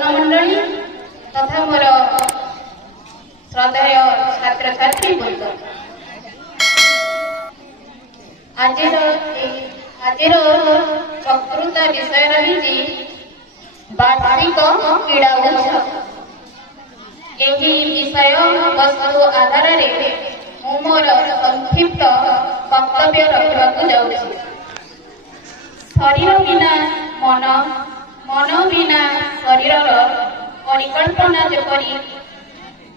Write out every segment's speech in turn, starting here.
सज्जन मंडली तथा मोर श्रद्धेय छात्र छात्री बृंद आज प्रकृत विषय रही वार्षिक क्रीड़ा उत्सव। यही विषय वस्तु आधार मोर संक्षिप्त वक्तव्य रखा जाऊँ। शरीर बिना मन, मन बिना शरीर परिकल्पना जेपरी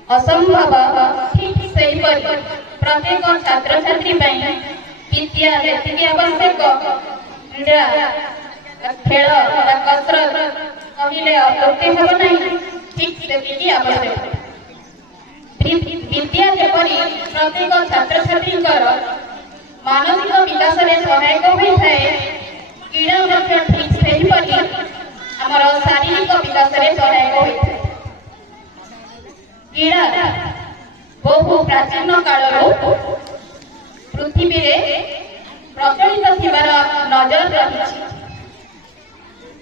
असंभव, ठीक सेहीपरि प्रत्येक छात्र छात्री विद्या जेतिकी आवश्यक क्रीड़ा खेल कसरत कहले अत्युक्ति हेब नहीं, ठीक सेतिकी आवश्यक। विद्या जेपरी प्रत्येक छात्र छात्री मानसिक विकास में सहायक होता है, क्रीड़ा ठीक सेहीपरि आमर शारीरिक विकास में सहायक होता है। क्रीड़ा बहु प्राचीन कालरू पृथ्वी में प्रचलित थिबार नजर रही।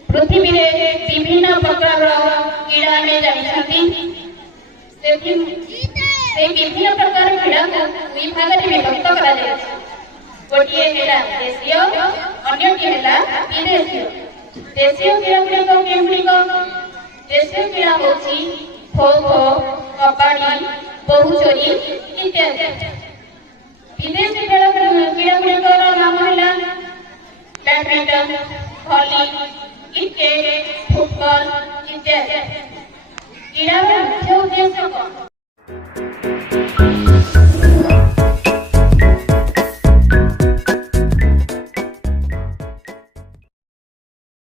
पृथ्वी में विभिन्न प्रकार क्रीड़ा में जानी विभिन्न प्रकार क्रीड़ा को दुई भाग में विभक्त करा जाए। गोटे है देशीय, अन्यटी है विदेशीय। देशीय क्रीड़ा गुड़िक देशीय क्रीड़ा होची खो खो, कबाड़ी, बहुचोरी इत्यादि। विदेशी क्रीड़ा गुड़िकर नाम है बैडमिंटन, भली, क्रिकेट, फुटबॉल इत्यादि। क्रीड़ा मुख्य उद्देश्य